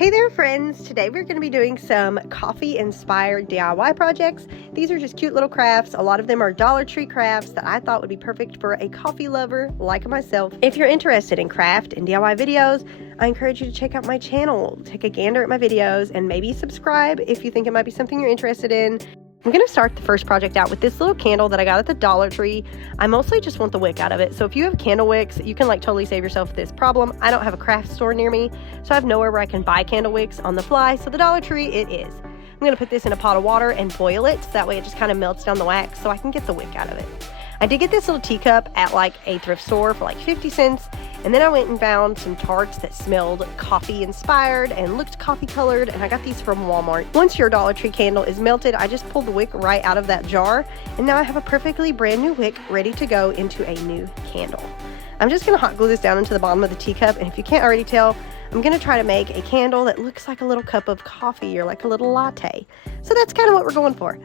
Hey there friends, today we're going to be doing some coffee inspired DIY projects. These are just cute little crafts. A lot of them are Dollar Tree crafts that I thought would be perfect for a coffee lover like myself. If you're interested in craft and DIY videos, I encourage you to check out my channel, take a gander at my videos, and maybe subscribe if you think it might be something you're interested in. I'm going to start the first project out with this little candle that I got at the Dollar Tree. I mostly just want the wick out of it. So if you have candle wicks, you can totally save yourself this problem. I don't have a craft store near me, so I have nowhere where I can buy candle wicks on the fly. So the Dollar Tree it is. I'm going to put this in a pot of water and boil it. So that way it just kind of melts down the wax so I can get the wick out of it. I did get this little teacup at a thrift store for 50 cents. And then I went and found some tarts that smelled coffee inspired and looked coffee colored, and I got these from Walmart. Once your Dollar Tree candle is melted, I just pulled the wick right out of that jar, and now I have a perfectly brand new wick ready to go into a new candle. I'm just going to hot glue this down into the bottom of the teacup, and if you can't already tell, I'm going to try to make a candle that looks like a little cup of coffee or like a little latte. So that's kind of what we're going for.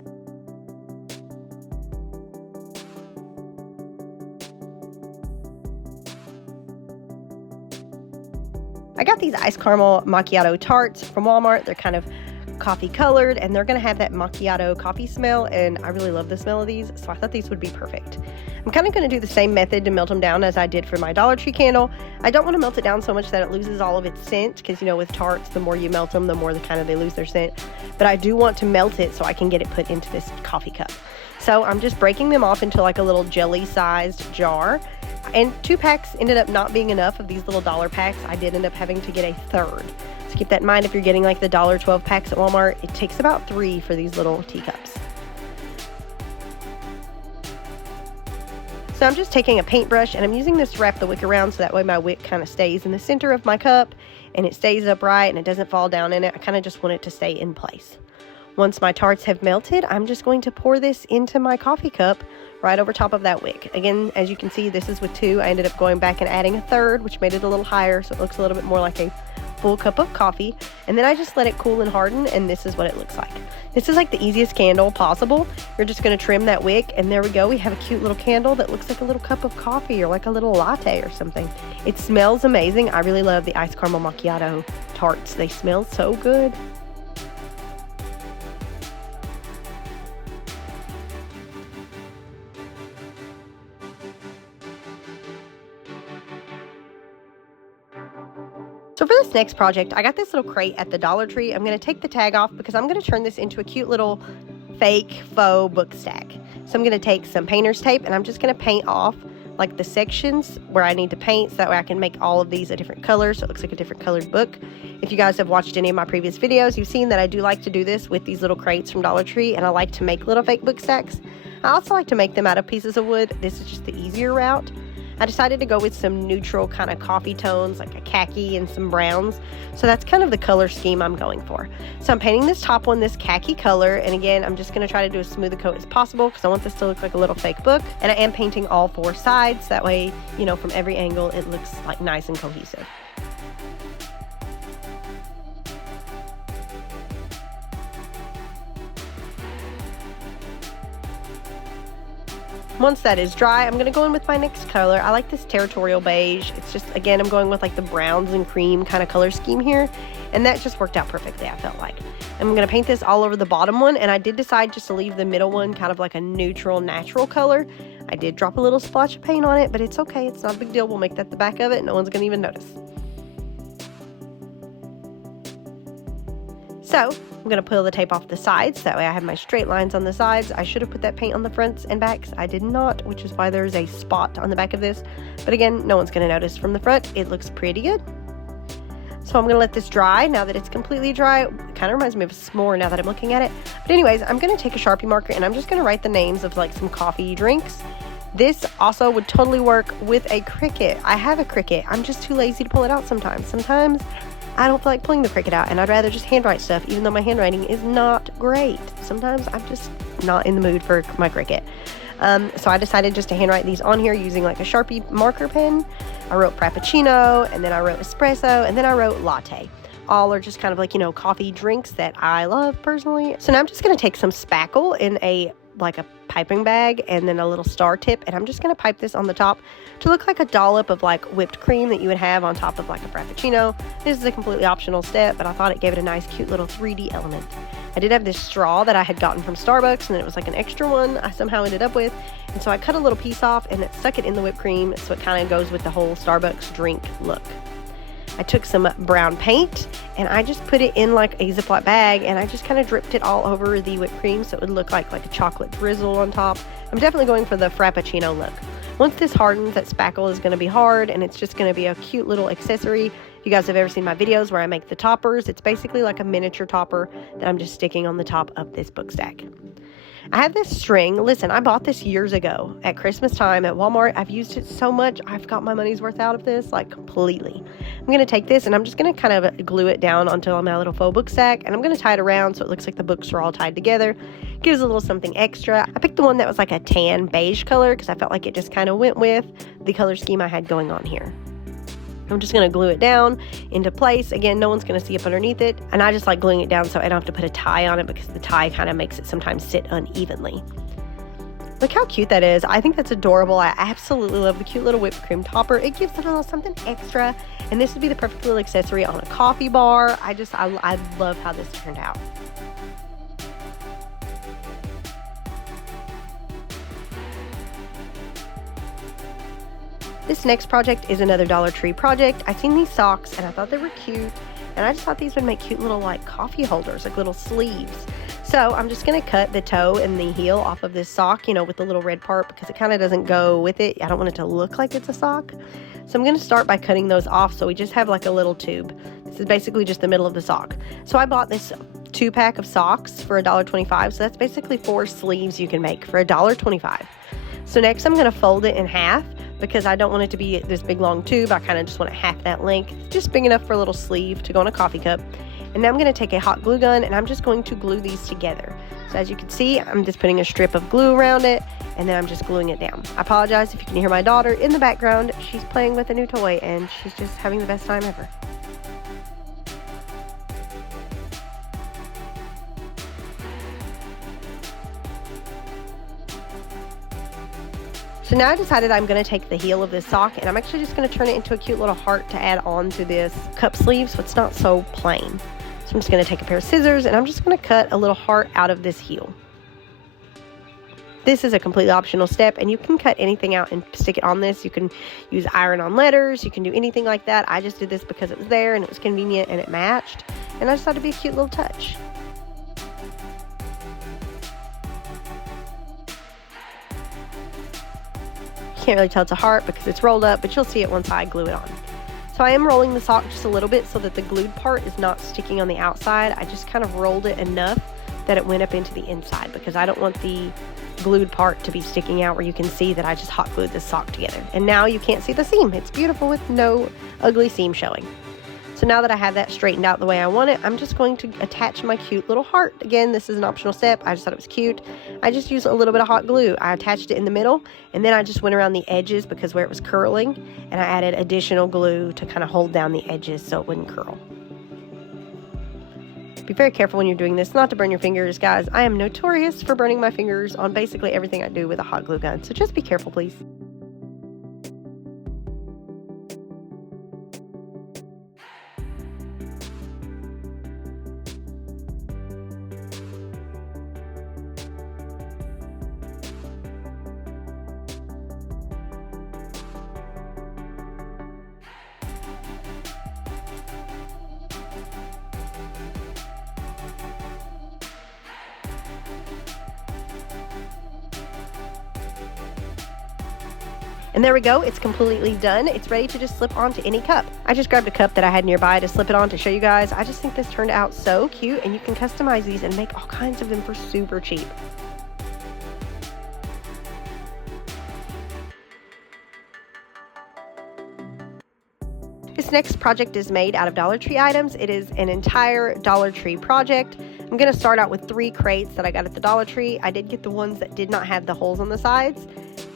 I got these iced caramel macchiato tarts from Walmart. They're kind of coffee colored and they're going to have that macchiato coffee smell, and I really love the smell of these, so I thought these would be perfect. I'm kind of going to do the same method to melt them down as I did for my Dollar Tree candle. I don't want to melt it down so much that it loses all of its scent, because with tarts, the more you melt them, the more they lose their scent. But I do want to melt it so I can get it put into this coffee cup. So I'm just breaking them off into a little jelly sized jar. And 2 packs ended up not being enough of these little dollar packs. I did end up having to get a third. So keep that in mind if you're getting the $1.12 packs at Walmart. It takes about 3 for these little teacups. So I'm just taking a paintbrush and I'm using this to wrap the wick around so that way my wick kind of stays in the center of my cup and it stays upright and it doesn't fall down in it. I kind of just want it to stay in place. Once my tarts have melted, I'm just going to pour this into my coffee cup right over top of that wick. Again, as you can see, this is with 2. I ended up going back and adding a third, which made it a little higher, so it looks a little bit more like a full cup of coffee. And then I just let it cool and harden, and this is what it looks like. This is the easiest candle possible. You're just going to trim that wick, and there we go. We have a cute little candle that looks like a little cup of coffee or like a little latte or something. It smells amazing. I really love the iced caramel macchiato tarts. They smell so good. So for this next project, I got this little crate at the Dollar Tree. I'm going to take the tag off because I'm going to turn this into a cute little fake faux book stack. So I'm going to take some painter's tape and I'm just going to paint off the sections where I need to paint, so that way I can make all of these a different color so it looks like a different colored book. If you guys have watched any of my previous videos, you've seen that I do like to do this with these little crates from Dollar Tree, and I like to make little fake book stacks. I also like to make them out of pieces of wood. This is just the easier route. I decided to go with some neutral kind of coffee tones, like a khaki and some browns. So that's kind of the color scheme I'm going for. So I'm painting this top one this khaki color. And again, I'm just going to try to do as smooth a coat as possible because I want this to look like a little fake book. And I am painting all 4 sides. That way, from every angle, it looks nice and cohesive. Once that is dry, I'm going to go in with my next color. I like this territorial beige. It's just, again, I'm going with the browns and cream kind of color scheme here. And that just worked out perfectly, I felt like. I'm going to paint this all over the bottom one. And I did decide just to leave the middle one kind of like a neutral, natural color. I did drop a little splotch of paint on it, but it's okay. It's not a big deal. We'll make that the back of it. No one's going to even notice. So I'm going to peel the tape off the sides. That way I have my straight lines on the sides. I should have put that paint on the fronts and backs. I did not, which is why there's a spot on the back of this. But again, no one's going to notice from the front. It looks pretty good. So I'm going to let this dry. Now that it's completely dry, it kind of reminds me of a s'more now that I'm looking at it. But anyways, I'm going to take a Sharpie marker and I'm just going to write the names of some coffee drinks. This also would totally work with a Cricut. I have a Cricut. I'm just too lazy to pull it out sometimes. Sometimes I don't feel like pulling the Cricut out, and I'd rather just handwrite stuff, even though my handwriting is not great. Sometimes I'm just not in the mood for my Cricut. So I decided just to handwrite these on here using a Sharpie marker pen. I wrote Frappuccino, and then I wrote Espresso, and then I wrote Latte. All are just kind of coffee drinks that I love personally. So now I'm just going to take some spackle in a like a piping bag and then a little star tip, and I'm just going to pipe this on the top to look like a dollop of like whipped cream that you would have on top of like a frappuccino. This is a completely optional step, but I thought it gave it a nice cute little 3D element. I did have this straw that I had gotten from Starbucks, and then it was like an extra one I somehow ended up with, and so I cut a little piece off and stuck it in the whipped cream so it kind of goes with the whole Starbucks drink look. I took some brown paint and I just put it in like a Ziploc bag, and I just kind of dripped it all over the whipped cream so it would look like a chocolate drizzle on top. I'm definitely going for the frappuccino look. Once this hardens, that spackle is going to be hard, and it's just going to be a cute little accessory. If you guys have ever seen my videos where I make the toppers, it's basically like a miniature topper that I'm just sticking on the top of this book stack. I have this string. Listen, I bought this years ago at Christmas time at Walmart. I've used it so much. I've got my money's worth out of this, like completely. I'm going to take this and I'm just going to kind of glue it down onto my little faux book stack, and I'm going to tie it around so it looks like the books are all tied together. Gives a little something extra. I picked the one that was like a tan beige color because I felt like it just kind of went with the color scheme I had going on here. I'm just going to glue it down into place. Again, no one's going to see up underneath it. And I just like gluing it down so I don't have to put a tie on it because the tie kind of makes it sometimes sit unevenly. Look how cute that is. I think that's adorable. I absolutely love the cute little whipped cream topper. It gives it a little something extra. And this would be the perfect little accessory on a coffee bar. I love how this turned out. This next project is another Dollar Tree project. I seen these socks and I thought they were cute, and I just thought these would make cute little like coffee holders, like little sleeves. So I'm just going to cut the toe and the heel off of this sock, with the little red part, because it kind of doesn't go with it. I don't want it to look like it's a sock. So I'm going to start by cutting those off so we just have like a little tube. This is basically just the middle of the sock. So I bought this 2-pack of socks for $1.25. So that's basically 4 sleeves you can make for $1.25. So next I'm going to fold it in half, because I don't want it to be this big long tube. I kind of just want it half that length, just big enough for a little sleeve to go on a coffee cup. And now I'm going to take a hot glue gun and I'm just going to glue these together. So as you can see, I'm just putting a strip of glue around it, and then I'm just gluing it down. I apologize if you can hear my daughter in the background. She's playing with a new toy and she's just having the best time ever. So now I decided I'm going to take the heel of this sock and I'm actually just going to turn it into a cute little heart to add on to this cup sleeve so it's not so plain. So I'm just going to take a pair of scissors and I'm just going to cut a little heart out of this heel. This is a completely optional step, and you can cut anything out and stick it on this. You can use iron-on letters. You can do anything like that. I just did this because it was there and it was convenient and it matched. And I just thought it'd be a cute little touch. Can't really tell it's a heart because it's rolled up, but you'll see it once I glue it on. So I am rolling the sock just a little bit so that the glued part is not sticking on the outside. I just kind of rolled it enough that it went up into the inside because I don't want the glued part to be sticking out where you can see that I just hot glued this sock together. And now you can't see the seam. It's beautiful with no ugly seam showing. So now that I have that straightened out the way I want it, I'm just going to attach my cute little heart. Again, this is an optional step. I just thought it was cute. I just used a little bit of hot glue. I attached it in the middle, and then I just went around the edges because where it was curling, and I added additional glue to kind of hold down the edges so it wouldn't curl. Be very careful when you're doing this, not to burn your fingers, guys. I am notorious for burning my fingers on basically everything I do with a hot glue gun, so just be careful, please. And there we go, it's completely done. It's ready to just slip onto any cup. I just grabbed a cup that I had nearby to slip it on to show you guys. I just think this turned out so cute, and you can customize these and make all kinds of them for super cheap. This next project is made out of Dollar Tree items. It is an entire Dollar Tree project. I'm going to start out with 3 crates that I got at the Dollar Tree. I did get the ones that did not have the holes on the sides.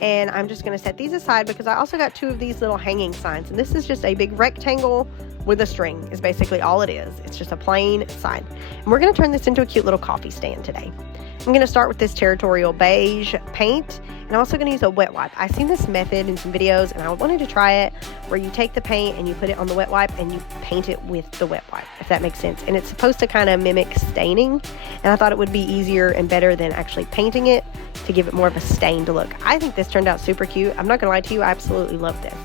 And I'm just going to set these aside because I also got 2 of these little hanging signs. And this is just a big rectangle with a string is basically all it is. It's just a plain sign. And we're going to turn this into a cute little coffee stand today. I'm going to start with this territorial beige paint, and I'm also going to use a wet wipe. I've seen this method in some videos, and I wanted to try it, where you take the paint and you put it on the wet wipe and you paint it with the wet wipe, if that makes sense. And it's supposed to kind of mimic staining, and I thought it would be easier and better than actually painting it to give it more of a stained look. I think this turned out super cute. I'm not going to lie to you, I absolutely love this.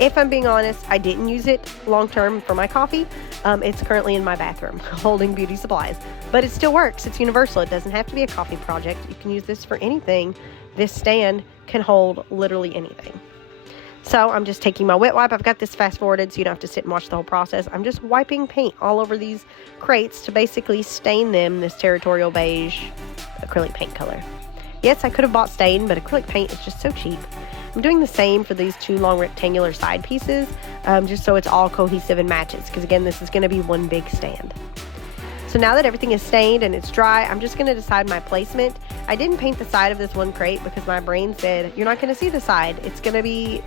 If I'm being honest, I didn't use it long term for my coffee. It's currently in my bathroom holding beauty supplies, but it still works. It's universal. It doesn't have to be a coffee project. You can use this for anything. This stand can hold literally anything. So I'm just taking my wet wipe. I've got this fast forwarded so you don't have to sit and watch the whole process. I'm just wiping paint all over these crates to basically stain them this territorial beige acrylic paint color. Yes, I could have bought stain, but acrylic paint is just so cheap. I'm doing the same for these two long rectangular side pieces, just so it's all cohesive and matches, because again, this is going to be one big stand. So now that everything is stained and it's dry, I'm just going to decide my placement. I didn't paint the side of this one crate because my brain said, you're not going to see the side. It's going to be,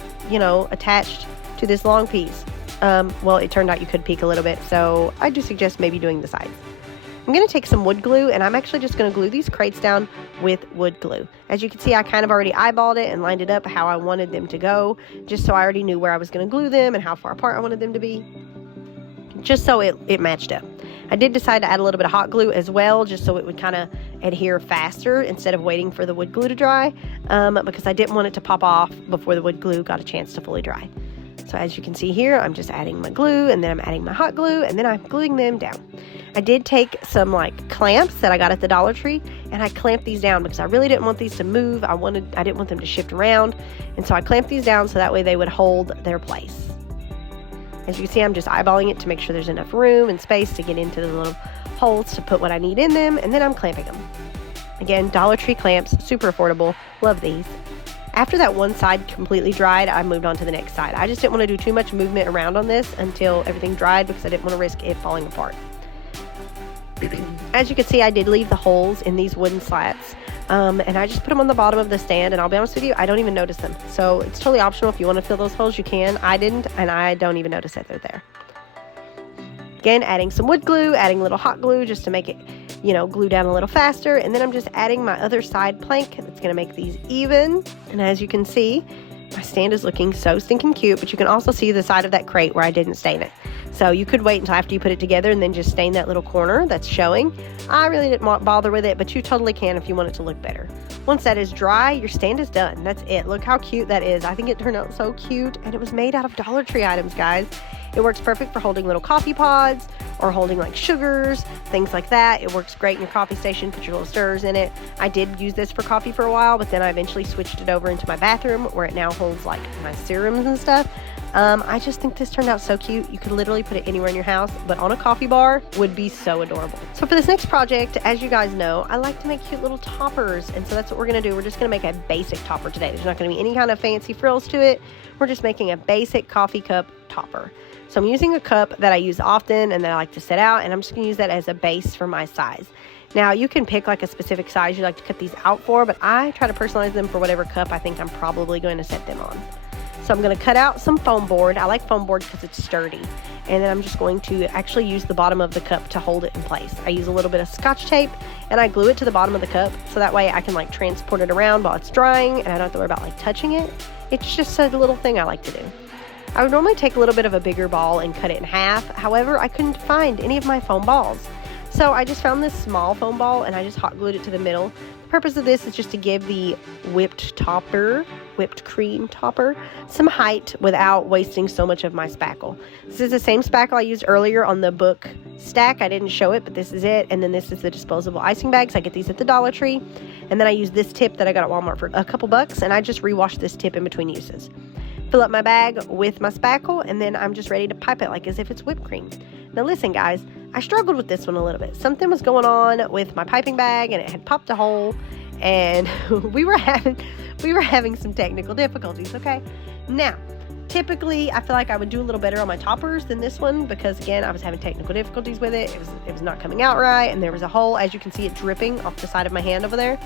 attached to this long piece. Well, it turned out you could peek a little bit, so I do suggest maybe doing the sides. I'm going to take some wood glue, and I'm actually just going to glue these crates down with wood glue. As you can see, I kind of already eyeballed it and lined it up how I wanted them to go, just so I already knew where I was going to glue them and how far apart I wanted them to be, just so it matched up. I did decide to add a little bit of hot glue as well, just so it would kind of adhere faster instead of waiting for the wood glue to dry, because I didn't want it to pop off before the wood glue got a chance to fully dry. So as you can see here, I'm just adding my glue, and then I'm adding my hot glue, and then I'm gluing them down. I did take some clamps that I got at the Dollar Tree, and I clamped these down because I really didn't want these to move. I didn't want them to shift around, and so I clamped these down so that way they would hold their place. As you can see, I'm just eyeballing it to make sure there's enough room and space to get into the little holes to put what I need in them, and then I'm clamping them. Again, Dollar Tree clamps, super affordable, love these. After that one side completely dried, I moved on to the next side. I just didn't want to do too much movement around on this until everything dried because I didn't want to risk it falling apart. As you can see, I did leave the holes in these wooden slats, and I just put them on the bottom of the stand, and I'll be honest with you, I don't even notice them. So it's totally optional. If you want to fill those holes, you can. I didn't, and I don't even notice that they're there. Again, adding some wood glue, adding a little hot glue just to make it, glue down a little faster. And then I'm just adding my other side plank that's going to make these even. And as you can see, my stand is looking so stinking cute, but you can also see the side of that crate where I didn't stain it. So you could wait until after you put it together and then just stain that little corner that's showing. I really didn't bother with it, but you totally can if you want it to look better. Once that is dry, your stand is done. That's it. Look how cute that is. I think it turned out so cute, and it was made out of Dollar Tree items, guys. It works perfect for holding little coffee pods or holding sugars, things like that. It works great in your coffee station. Put your little stirrers in it. I did use this for coffee for a while, but then I eventually switched it over into my bathroom where it now holds my serums and stuff. I just think this turned out so cute. You could literally put it anywhere in your house, but on a coffee bar would be so adorable. So for this next project, as you guys know, I like to make cute little toppers, and so that's what we're going to do. We're just going to make a basic topper today. There's not going to be any kind of fancy frills to it. We're just making a basic coffee cup topper. So I'm using a cup that I use often and that I like to set out, and I'm just going to use that as a base for my size. Now, you can pick a specific size you like to cut these out for, but I try to personalize them for whatever cup I think I'm probably going to set them on. So I'm going to cut out some foam board. I like foam board because it's sturdy. And then I'm just going to actually use the bottom of the cup to hold it in place. I use a little bit of Scotch tape and I glue it to the bottom of the cup so that way I can transport it around while it's drying and I don't have to worry about touching it. It's just a little thing I like to do. I would normally take a little bit of a bigger ball and cut it in half. However, I couldn't find any of my foam balls. So I just found this small foam ball and I just hot glued it to the middle. The purpose of this is just to give the whipped cream topper some height without wasting so much of my spackle. This is the same spackle I used earlier on the book stack. I didn't show it, but this is it. And then this is the disposable icing bags. I get these at the Dollar Tree. And then I use this tip that I got at Walmart for a couple bucks, and I just rewash this tip in between uses. Fill up my bag with my spackle, and then I'm just ready to pipe it as if it's whipped cream. Now listen, guys, I struggled with this one a little bit. Something was going on with my piping bag, and it had popped a hole, and we were having some technical difficulties, okay? Now, typically, I feel like I would do a little better on my toppers than this one because, again, I was having technical difficulties with it. It was not coming out right, and there was a hole. As you can see, it dripping off the side of my hand over there.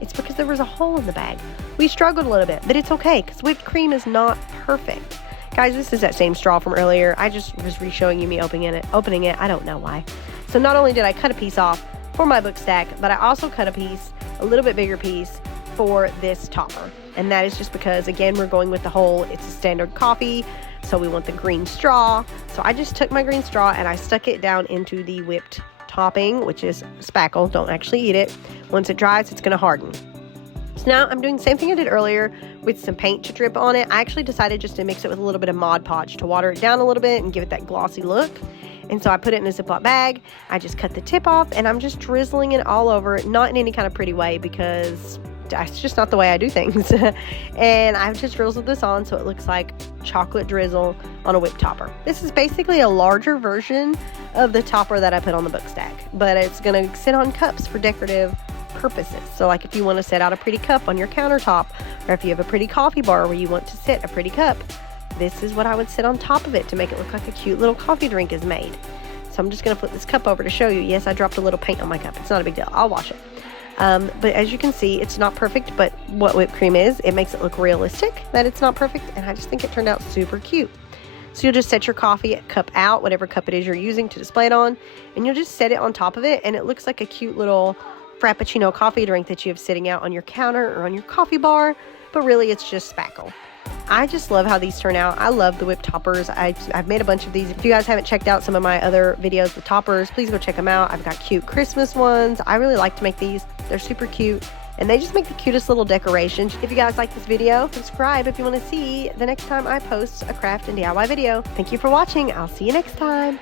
It's because there was a hole in the bag. We struggled a little bit, but it's okay because whipped cream is not perfect. Guys, this is that same straw from earlier. I just was re-showing you me opening it. I don't know why. So not only did I cut a piece off for my book stack, but I also cut a little bit bigger piece for this topper. And that is just because, again, we're going with the whole, it's a standard coffee, so we want the green straw. So I just took my green straw and I stuck it down into the whipped topping, which is spackle. Don't actually eat it. Once it dries, it's going to harden. So now I'm doing the same thing I did earlier with some paint to drip on it. I actually decided just to mix it with a little bit of Mod Podge to water it down a little bit and give it that glossy look. And so I put it in a Ziploc bag. I just cut the tip off and I'm just drizzling it all over, not in any kind of pretty way because that's just not the way I do things. And I've just drizzled this on so it looks like chocolate drizzle on a whipped topper. This is basically a larger version of the topper that I put on the book stack, but it's going to sit on cups for decorative purposes. So like if you want to set out a pretty cup on your countertop, or if you have a pretty coffee bar where you want to sit a pretty cup, this is what I would sit on top of it to make it look like a cute little coffee drink is made. So I'm just going to flip this cup over to show you. Yes, I dropped a little paint on my cup. It's not a big deal. I'll wash it. But as you can see, it's not perfect, but what whipped cream is, it makes it look realistic that it's not perfect, and I just think it turned out super cute. So you'll just set your coffee cup out, whatever cup it is you're using to display it on, and you'll just set it on top of it, and it looks like a cute little Frappuccino coffee drink that you have sitting out on your counter or on your coffee bar, but really it's just spackle. I just love how these turn out. I love the whipped toppers. I've made a bunch of these. If you guys haven't checked out some of my other videos with toppers, please go check them out. I've got cute Christmas ones. I really like to make these. They're super cute, and they just make the cutest little decorations. If you guys like this video, subscribe if you want to see the next time I post a craft and DIY video. Thank you for watching. I'll see you next time.